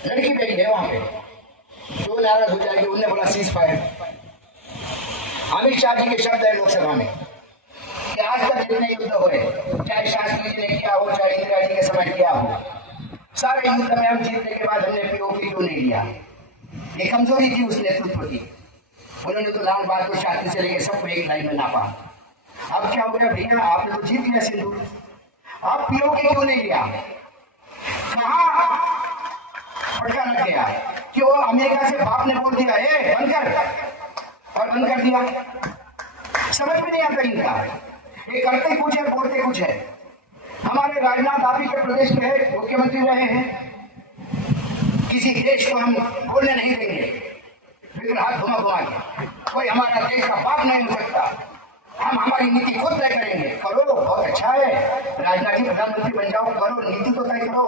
लड़की बैठी है वहां पे, जो नाराज हो जाएगी। उन्होंने बोला सीज फायर। अमित शाह जी के शब्द है लोकसभा में कि आज तक जितने युद्ध हुए, चाहे शास्त्री जी ने किया हो, चाहे इंदिरा जी के समय किया हो, सारे युद्ध में हम जीतने के बाद हमने पीओके क्यों नहीं लिया? ये कमजोरी थी उस नेतृत्व की। उन्होंने तो लाल बहादुर शास्त्री से लेकर सबको एक लाइन में नापा। अब क्या हो गया भैया, आपने तो जीत लिया सिंदूर, आप पीओके क्यों नहीं लिया? कहां फटका लग गया कि वो अमेरिका से बाप ने बोल दिया ए बंद कर, और बंद कर दिया। समझ में नहीं आता इनका, ये करते कुछ है बोलते कुछ है। हमारे राजनाथ आप ही के प्रदेश में मुख्यमंत्री रहे हैं, किसी देश को हम बोलने नहीं देंगे, फिर हाथ घुमा घुमा के कोई हमारा देश का बाप नहीं हो सकता, हम हमारी नीति खुद तय करेंगे। करो, बहुत अच्छा है, राजनाथ जी प्रधानमंत्री बन जाओ, करो, नीति तो तय करो।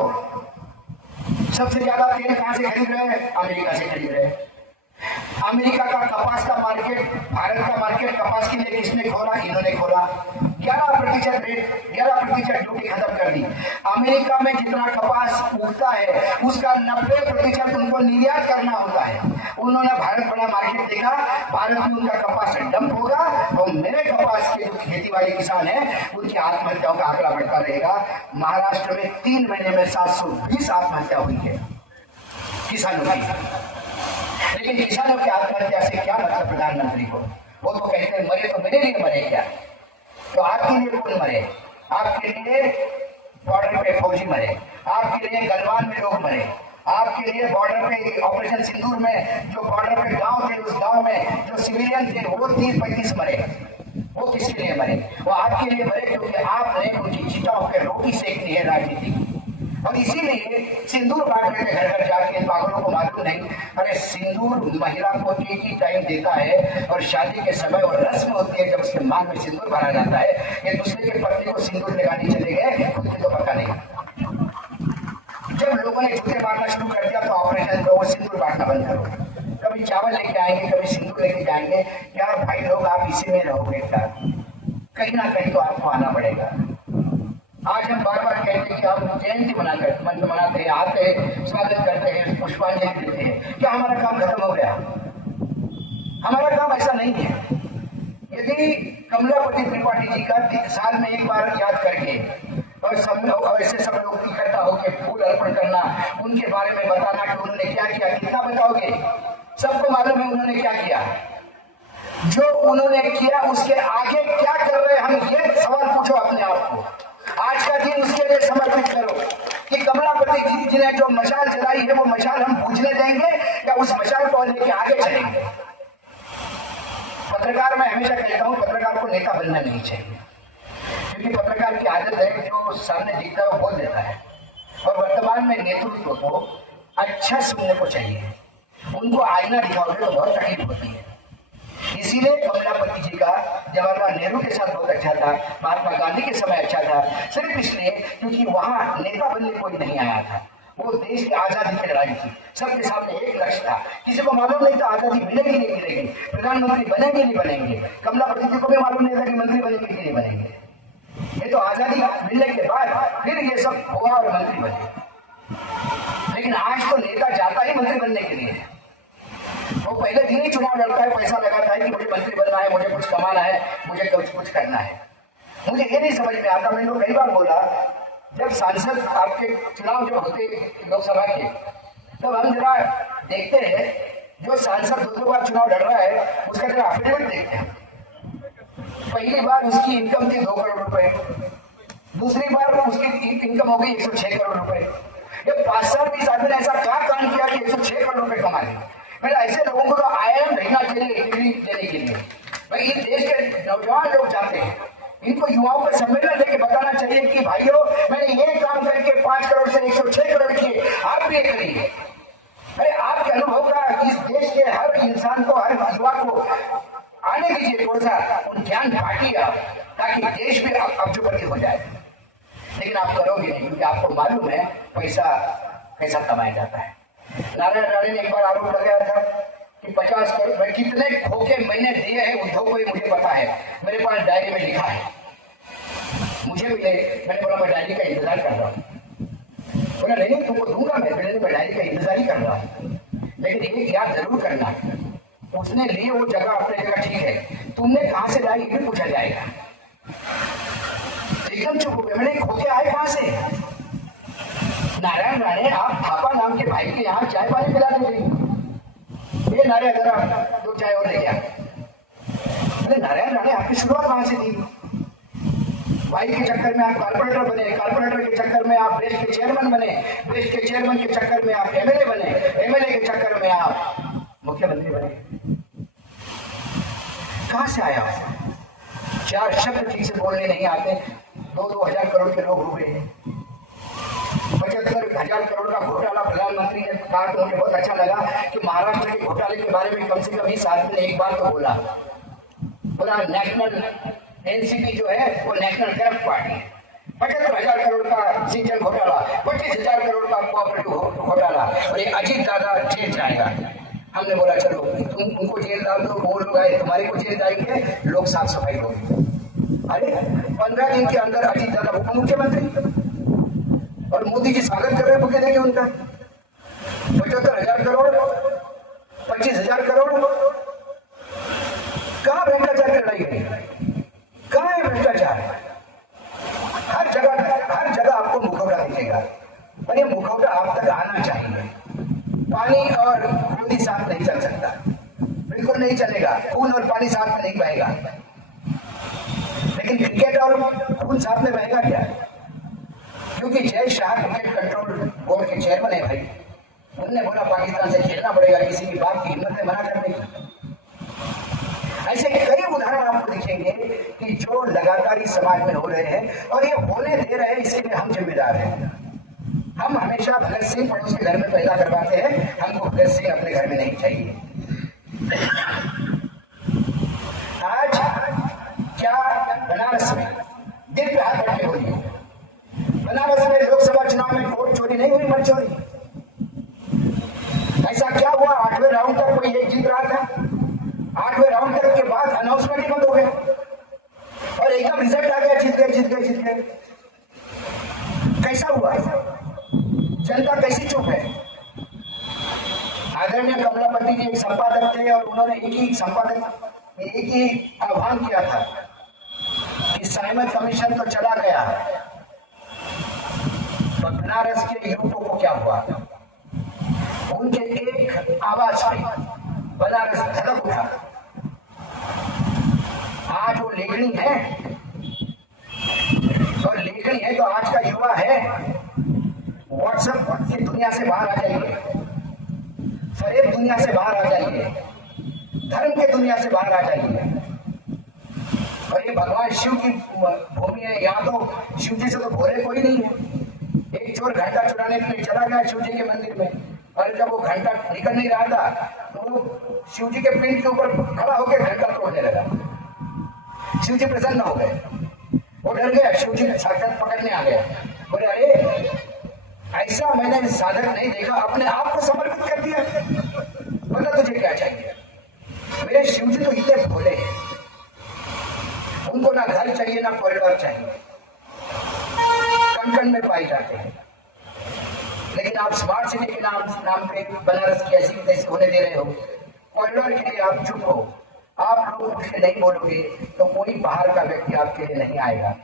सबसे ज्यादा तेल कहां से खरीद रहे हैं? अमेरिका से खरीद रहे हैं। अमेरिका का कपास का मार्केट, भारत का मार्केट कपास के लिए किसने खोला? इन्होंने खोला। 11% रेट, 11% ड्यूटी खत्म कर दी। अमेरिका में जितना कपास उगता है उसका 90% उनको निर्यात करना होता है। उन्होंने भारत बड़ा मार्केट देखा, भारत में उनका कपास डंप होगा, और मेरे कपास के जो खेती वाले किसान हैं उनकी आत्महत्याओं का आंकड़ा बढ़ता रहेगा। महाराष्ट्र में 3 महीने में 720 आत्महत्या हुई है किसानों की। लेकिन किसानों की आत्महत्या से क्या मतलब प्रधानमंत्री को? वो तो कहते हैं मरे तो मेरे लिए मरे क्या? तो आपके लिए कौन मरे? आपके लिए बॉर्डर पे फौजी मरे, आपके लिए गलवान में लोग मरे, आपके लिए बॉर्डर पे ऑपरेशन सिंदूर में जो बॉर्डर पे गांव थे, उस गांव में जो सिविलियन थे वो 30-35 मरे। वो किसके लिए मरे? वो आपके लिए मरे क्योंकि आपने उनकी चिताओं पे रोटी सेकनी है राजनीति। और इसीलिए सिंदूर बांटने के घर घर जाके पागलों को मालूम नहीं, अरे सिंदूर महिला को एक ही टाइम देता है, और शादी के समय और रस्म होती है जब उसके मांग में सिंदूर भरा जाता है। ये दूसरे के पत्नी को सिंदूर लगाने चले गए, खुद की तो पता नहीं। जब लोगों ने जूते मारना शुरू कर दिया तो ऑपरेशन करो, सिंदूर बांटना बंद करो। कभी चावल लेके आएंगे, कभी सिंदूर लेके जाएंगे। क्या भाई लोग आप इसी में रहोगे क्या? कहीं ना कहीं तो आपको आना पड़ेगा। आज हम बार बार कहते हैं कि हम जयंती मनाते हैं, आते हैं, स्वागत करते हैं, पुष्पांजलि देते हैं। क्या हमारा काम खत्म हो गया? हमारा काम ऐसा नहीं है। यदि कमलापति त्रिपाठी जी का साल में एक बार याद करके और ऐसे सब लोग इकट्ठा होकर फूल अर्पण करना, उनके बारे में बताना कि उन्होंने क्या किया, कितना बताओगे? सबको मालूम है उन्होंने क्या किया। जो उन्होंने किया उसके आगे क्या कर रहे हैं, हम ये सवाल पूछो अपने आप को। आज का दिन उसके लिए समर्पित करो कि कमलापति जी ने जो मशाल जलाई है वो मशाल हम बुझने देंगे या उस मशाल को लेके आगे चलेंगे। पत्रकार, मैं हमेशा कहता हूं, पत्रकार को नेता बनना नहीं चाहिए, क्योंकि पत्रकार की आदत है जो सामने दिखता है वो बोल देता है। और वर्तमान में नेतृत्व को अच्छा सुनने को चाहिए, उनको आईना दिखाओगे तो बहुत तकलीफ होती है। इसीलिए कमलापति जी का जवाहरलाल नेहरू के साथ बहुत अच्छा था, महात्मा गांधी के समय अच्छा था, सिर्फ इसलिए क्योंकि वहां नेता बनने कोई नहीं आया था। वो देश की आजादी की लड़ाई थी, सबके सामने एक लक्ष्य था। किसी को मालूम नहीं था आजादी मिलेगी नहीं मिलेगी, प्रधानमंत्री बनेंगे नहीं बनेंगे। कमलापति जी को भी मालूम नहीं था कि मंत्री बनेंगे कि नहीं बनेंगे। ये तो आजादी मिलने के बाद फिर ये सब हुआ और मंत्री बने। लेकिन आज तो नेता जाता ही मंत्री बनने के लिए। वो पहले दिन ही चुनाव लड़ता है, पैसा लगाता है कि मुझे मंत्री बनना है, मुझे कुछ कमाना है, मुझे कुछ करना है। मुझे ये नहीं समझ में आता, मैंने कई बार बोला, जब सांसद आपके चुनाव जब होते लोकसभा के, तब हम जरा देखते हैं जो सांसद 2 बार चुनाव लड़ रहा है उसका जरा एफिडेविट देखते हैं। पहली बार उसकी इनकम थी 2 करोड़ रुपए, दूसरी बार उसकी इनकम हो गई 106 करोड़ रुपए। ये 5 साल 20 आदमी ने ऐसा क्या काम किया कि 106 करोड़ रुपए कमा लिए? मैंने ऐसे लोगों को तो IIM भेजना चाहिए डिग्री देने के लिए। भाई इस देश के नौजवान लोग जाते हैं, इनको युवाओं का सम्मेलन लेके बताना चाहिए कि भाइयों मैंने ये काम करके 5 करोड़ से 106 करोड़ किए, आप भी ये करिए। अरे आपके अनुभव का इस देश के हर इंसान को, हर युवा को आने दीजिए, थोड़ा सा ज्ञान बांटिए आप, ताकि देश भी अब्जोपति हो जाए। लेकिन आप करोगे नहीं, क्योंकि आपको मालूम है पैसा कैसा कमाया जाता है। नारायण राणे ने एक बार आरोप लगाया था कि 50 करोड़ में कितने खोखे मैंने दिए हैं उद्धव को, ये मुझे पता है, मेरे पास डायरी में लिखा है, मुझे मिले। मैंने बोला मैं डायरी का इंतजार कर रहा हूँ। बोला नहीं तुमको दूंगा मैं डायरी का इंतजार ही कर रहा हूँ, लेकिन एक याद जरूर करना, उसने ली वो जगह अपने जगह ठीक है, तुमने कहां से लाई ये भी पूछा जाएगा। एकदम चुप हो गए। मैंने खोखे आए कहां से? नारायण राणे आप थापा नाम के भाई के यहाँ चाय पानी पिलाते थे, ये नारायण जरा 2 चाय और लेके आ। नारायण राणे आपकी शुरुआत कहां से थी? भाई के चक्कर में आप कारपोरेटर बने, कारपोरेटर के चक्कर में आप देश के चेयरमैन बने, देश के चेयरमैन के चक्कर में आप एमएलए बने, एमएलए के चक्कर में आप मुख्यमंत्री बने। कहां से आया? 4 शब्द ठीक से बोलने नहीं आते, 2-2 हजार करोड़ के लोग डूबे, 75,000 करोड़ का घोटाला प्रधानमंत्री ने कहा तो मुझे बहुत अच्छा लगा कि महाराष्ट्र के घोटाले के बारे में कम से कम 20 आदमी ने एक बार तो बोला नेशनल एनसीपी जो है वो नेशनल करप्ट पार्टी। 75,000 करोड़ का सिंचन घोटाला, 25,000 करोड़ का कोऑपरेटिव घोटाला, और ये अजीत दादा जेल जाएगा। हमने बोला चलो तुम उनको जेल डाल दो, वो लोग आए तुम्हारे को जेल जाएंगे, लोग साफ सफाई होगी। अरे 15 दिन के अंदर अजीत दादा उप मुख्यमंत्री, और मोदी जी स्वागत कर रहे हैं, देंगे उनका 75,000 करोड़, 25,000 करोड़। कहां भ्रष्टाचार कर रही है? कहां है भ्रष्टाचार? हर जगह आपको मुखौटा दिखेगा, और ये मुखौटा आप तक आना चाहिए। पानी और खून ही साथ नहीं चल सकता, बिल्कुल नहीं चलेगा, खून और पानी साथ में नहीं बहेगा। लेकिन क्रिकेट और खून साथ में बहेगा क्या? क्योंकि Jay Shah cricket control board के चेयरमैन है भाई, उन्होंने बोला पाकिस्तान से खेलना पड़ेगा, किसी की बात की हिम्मत है मना करने की। ऐसे कई उदाहरण आपको दिखेंगे कि जो लगातार इस समाज में हो रहे हैं, और ये होने दे रहे हैं, इसके लिए हम जिम्मेदार हैं। हम हमेशा भगत सिंह पड़ोस के घर में पैदा करवाते हैं, हमको भगत सिंह अपने घर में नहीं चाहिए। आज क्या बनारस में दिल पे हाथ रख के बोलिए, बनारस में लोकसभा चुनाव में वोट चोरी नहीं हुई, मत चोरी। ऐसा क्या हुआ? 8वें राउंड तक कोई एक जीत रहा था, 8वें राउंड तक के बाद अनाउंसमेंट ही बंद हो गया, और एकदम रिजल्ट आ गया, जीत गए। कैसा हुआ? जनता कैसी चुप है? आदरणीय कमलापति जी एक संपादक थे, और उन्होंने एक ही आह्वान किया था कि साइमन कमीशन तो चला गया, तो बनारस के युवकों को क्या हुआ? उनके एक आवाज पे बनारस धड़क उठा। आज वो लेखनी है, और लेखनी है तो आज का युवा है, व्हाट्सएप की दुनिया से बाहर आ जाइए, फरेब दुनिया से बाहर आ जाइए, धर्म के दुनिया से बाहर आ जाइए। और ये भगवान शिव की भूमि है, यहाँ तो शिव जी से तो भोले कोई नहीं है। एक चोर घंटा चुराने के लिए चला गया शिव जी के मंदिर में, और जब वो घंटा निकल नहीं रहा था तो वो शिव जी के पिंड के ऊपर खड़ा होकर घंटा तोड़ने लगा। शिव जी प्रसन्न हो गए, वो डर गया, शिव जी साक्षात पकड़ने आ गया। बोले अरे ऐसा मैंने साधक नहीं देखा, अपने आप को समर्पित कर दिया, बता तुझे क्या चाहिए? मेरे शिव जी तो इतने भोले हैं, उनको ना घर चाहिए ना कॉरिडोर चाहिए, कण में पाए जाते हैं। लेकिन आप स्मार्ट सिटी के नाम पे बनारस की ऐसी तैसी होने दे रहे हो, कॉरिडोर के लिए आप चुप हो, आप लोग उठ के नहीं बोलोगे तो कोई बाहर का व्यक्ति आपके लिए नहीं आएगा।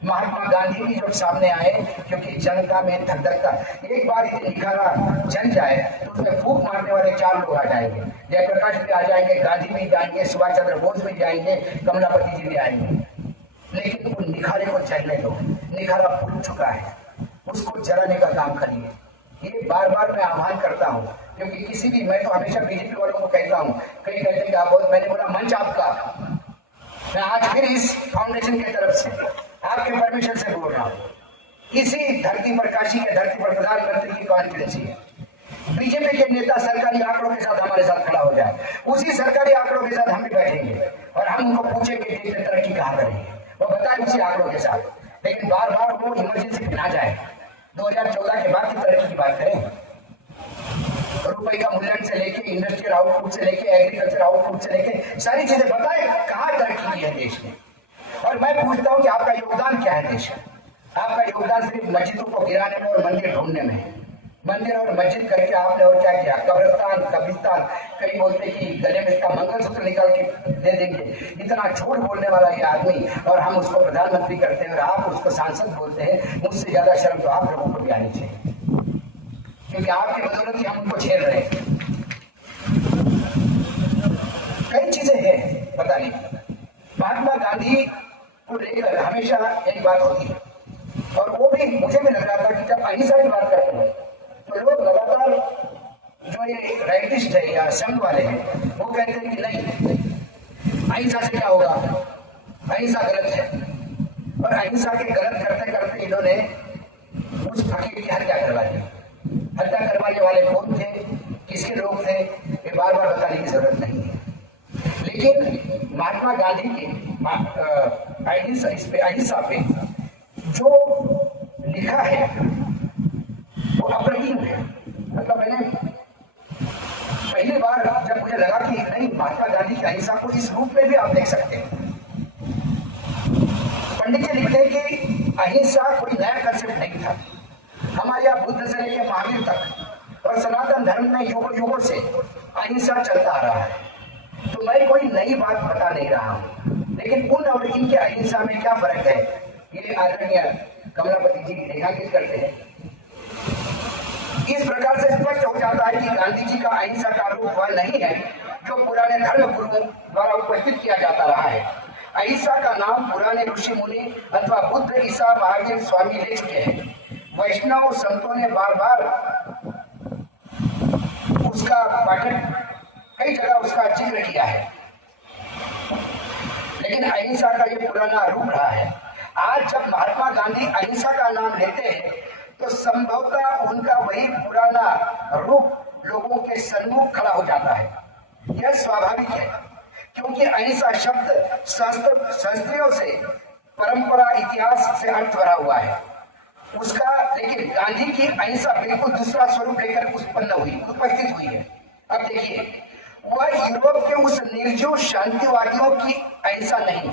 महात्मा गांधी भी जब सामने आए, क्योंकि जनता में धक-धक, एक बार यदि निखारा जल जाए तो उसमें फूंक मारने वाले 4 लोग आ जाएंगे, जयप्रकाश भी आ जाएंगे, गांधी भी जाएंगे, सुभाष चंद्र बोस भी जाएंगे, कमलापति जी भी आएंगे। लेकिन उन निखारे को जलने दो, निखारा फूट चुका है, उसको जलाने का काम करिए। ये बार बार मैं आह्वान करता हूँ, क्योंकि किसी भी, मैं तो हमेशा बीजेपी वालों को कहता हूँ, कई कहते हैं कि आप बहुत, मैंने बोला मंच आपका, मैं आज फिर इस फाउंडेशन की तरफ से आपके परमिशन से बोल रहा हूँ, इसी धरती पर, काशी के धरती पर प्रधानमंत्री की कॉन्फ्रेंस है, बीजेपी के नेता सरकारी आंकड़ों के साथ हमारे साथ खड़ा हो जाए, उसी सरकारी आंकड़ों के साथ हम भी बैठेंगे और हम उनको पूछेंगे देश में तरक्की कहाँ करेंगे, वो बताए उसी आंकड़ों के साथ। लेकिन बार बार वो इमरजेंसी पे ना जाए, 2014 के बाद की तरक्की की बात करें। रुपए का मूल्यांकन से लेके इंडस्ट्रियल आउटपुट से लेके एग्रीकल्चर आउटपुट से लेके सारी चीजें बताए कहाँ तरक्की की है देश ने। और मैं पूछता हूँ कि आपका योगदान क्या है देश में? आपका योगदान सिर्फ मस्जिदों को गिराने में और मंदिर ढूंढने में है। मंदिर और मस्जिद करके आपने और क्या किया? कब्रिस्तान कब्रिस्तान, कई बोलते कि गले में इसका मंगलसूत्र निकाल के दे देंगे। इतना झूठ बोलने वाला ये आदमी, और हम उसको प्रधानमंत्री करते हैं और आप उसको सांसद बोलते हैं। मुझसे ज्यादा शर्म तो आप लोगों को भी आनी चाहिए, क्योंकि आपकी बदौलत ही हम उनको झेल रहे हैं। कई चीजें हैं बताने की। महात्मा गांधी को लेकर हमेशा एक बात होती है, और वो भी मुझे भी लग रहा था कि जब अहिंसा की बात करते हैं तो लोग लगातार जो ये राइटिस्ट है या संघ वाले हैं वो कहते हैं कि नहीं, अहिंसा से क्या होगा, अहिंसा गलत है। और अहिंसा के गलत करते करते इन्होंने उस फकीर की हत्या करवा दी। हत्या करवाने वाले कौन थे, किसके लोग थे, ये बार बार बताने की जरूरत नहीं है। लेकिन महात्मा गांधी के अहिंसा पे जो लिखा है वो अप्रतिम है। मतलब मैंने पहली बार जब मुझे लगा कि नहीं, महात्मा गांधी की अहिंसा को इस रूप में भी आप देख सकते हैं। पंडित जी लिखते हैं कि अहिंसा कोई नया कंसेप्ट नहीं था। हमारे यहाँ बुद्ध से लेकर महावीर तक और सनातन धर्म में युगों युगों से अहिंसा चलता आ रहा है। तो मैं कोई नई बात बता नहीं रहा हूँ, लेकिन उन और इनके अहिंसा में क्या फर्क है ये आदरणीय कमलापति जी रेखांकित करते हैं। इस प्रकार से स्पष्ट हो जाता है कि गांधी जी का अहिंसा का रूप वह नहीं है जो पुराने धर्म गुरुओं द्वारा उपस्थित किया जाता रहा है। अहिंसा का नाम पुराने ऋषि मुनि अथवा बुद्ध, ईसा, महावीर, स्वामी ले चुके हैं। वैष्णव संतों ने बार बार उसका पाठन, कई जगह उसका जिक्र किया है, लेकिन अहिंसा का ये पुराना रूप रहा है। आज जब महात्मा गांधी अहिंसा का नाम लेते हैं तो संभवतः उनका वही पुराना रूप लोगों के सन्मुख खड़ा हो जाता है। यह स्वाभाविक है, क्योंकि अहिंसा शब्द शास्त्रियों से, परंपरा, इतिहास से अर्थ भरा हुआ है उसका। लेकिन गांधी की अहिंसा बिल्कुल दूसरा स्वरूप लेकर उपस्थित हुई है। अब देखिए, वह यूरोप के उस निर्जीव शांतिवादियों की अहिंसा नहीं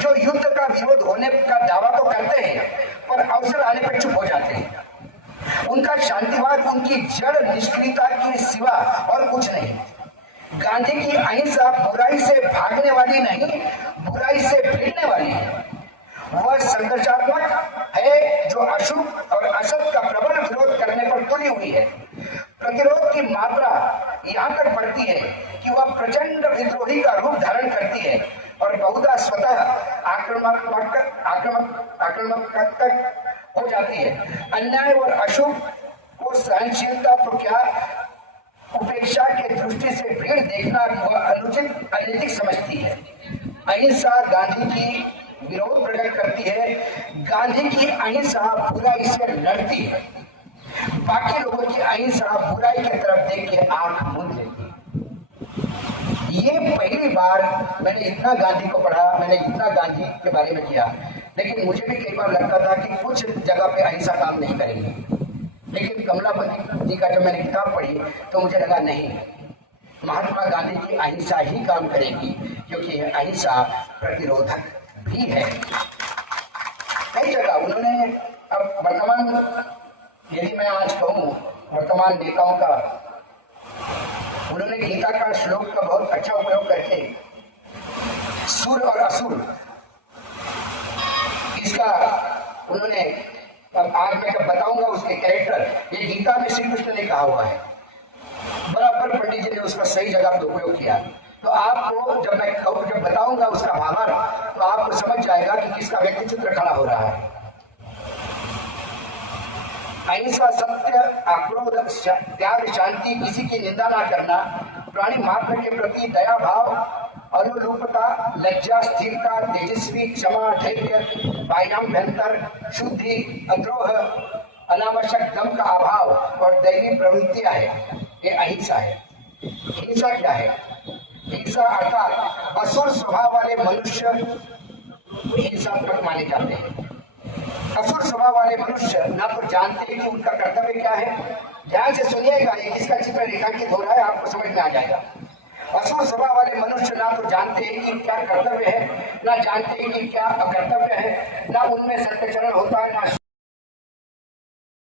जो युद्ध का विरोध होने का दावा तो करते हैं पर अवसर आने पर चुप हो जाते हैं। उनका शांतिवाद उनकी जड़ निष्क्रियता के सिवा और कुछ नहीं। गांधी की अहिंसा बुराई से भागने वाली नहीं, बुराई से भिड़ने वाली है। वह संघर्षात्मक है जो अशुभ और असत का प्रबल विरोध करने पर तुली हुई है। प्रतिरोध की मात्रा यहाँ तक बढ़ती है कि वह प्रचंड विद्रोही का रूप धारण करती है और बहुधा स्वतः आक्रामक तक हो जाती है। अन्याय और अशुभ को सहनशीलता तो क्या, उपेक्षा के दृष्टि से भीड़ देखना वह अनुचित, अनैतिक समझती है। अहिंसा गांधी की विरोध प्रकट करती है। गांधी की अहिंसा बुराई से लड़ती है। बाकी लोगों की अहिंसा बुराई की तरफ देख के आंख मूंद लेती है। ये पहली बार मैंने इतना गांधी को पढ़ा, मैंने इतना गांधी के बारे में किया, लेकिन मुझे भी कई बार लगता था कि कुछ जगह पे अहिंसा काम नहीं करेंगे। लेकिन कमलापति जी का जब मैंने किताब पढ़ी तो मुझे लगा नहीं, महात्मा गांधी की अहिंसा ही काम करेगी, क्योंकि अहिंसा प्रतिरोधक भी है। कई जगह उन्होंने, अब वर्तमान, यदि मैं आज कहूँ वर्तमान नेताओं का, उन्होंने गीता का श्लोक का बहुत अच्छा उपयोग करके सुर और असुर, इसका उन्होंने, अब आज मैं जब बताऊंगा उसके कैरेक्टर, ये गीता में श्री कृष्ण ने कहा हुआ है, बराबर पंडित जी ने उसका सही जगह पर उपयोग किया। तो आपको जब मैं जब बताऊंगा उसका भावार्थ तो आपको समझ जाएगा कि किसका व्यक्ति चित्र खड़ा हो रहा है। अहिंसा, सत्य, आक्रोध, त्याग, शांति, किसी की निंदा ना करना, प्राणी मात्र के प्रति दया भाव, अनुरूपता, लज्जा, स्थिरता, तेजस्वी, क्षमा, धैर्य, वायाभ्यंतर, शुद्धि, अद्रोह, अनावश्यक दम का अभाव और दैवी प्रवृत्तियां है, ये अहिंसा है। हिंसा क्या है? हिंसा अर्थात असुर स्वभाव वाले मनुष्य हिंसात्मक माने जाते हैं। असुर स्वभाव वाले मनुष्य ना तो जानते कि उनका कर्तव्य क्या है। ध्यान से सुनिएगा, ये किसका चित्र रेखांकित हो रहा है आपको समझ में आ जाएगा। असुर स्वभाव वाले मनुष्य ना तो जानते कि क्या कर्तव्य है, ना जानते कि क्या अकर्तव्य है, ना उनमें सत्याचरण होता है, ना